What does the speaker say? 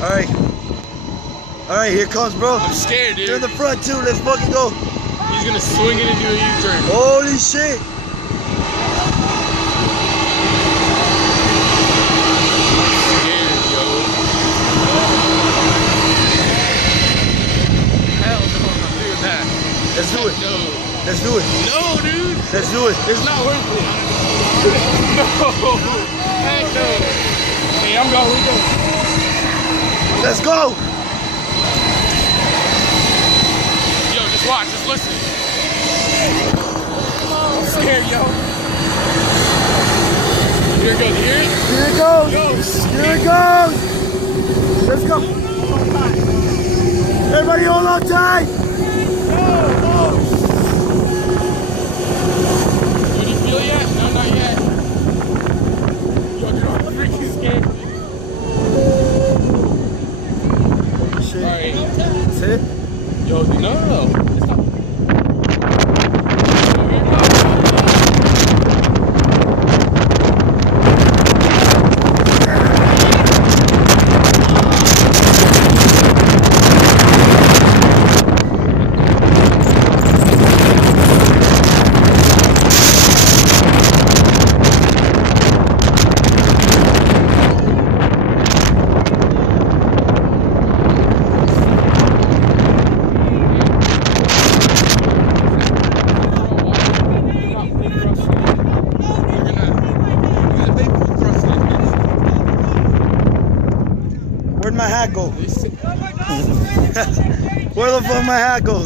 Alright, here comes, bro. I'm scared, dude. You're in the front too, let's fucking go. He's gonna swing it and do a U-turn. Holy shit. Scared, yo. Hell no, I'm not doing that. Let's do it. No. Let's do it. No, dude. Let's do it. It's not worth it. No. Heck no. Hey, I'm going. We go. Let's go. Yo, just watch. Just listen. I'm scared, yo. Here it goes. You hear it? Here it goes. Yo. Here it goes. Let's go. Everybody hold on tight. Did you feel yet? No, not yet. Yo, dude, I'm freaking scared. Shit. Alright. That's it? Yo, dude, no. It's not. Where'd my hat go? Where the fuck my hat go?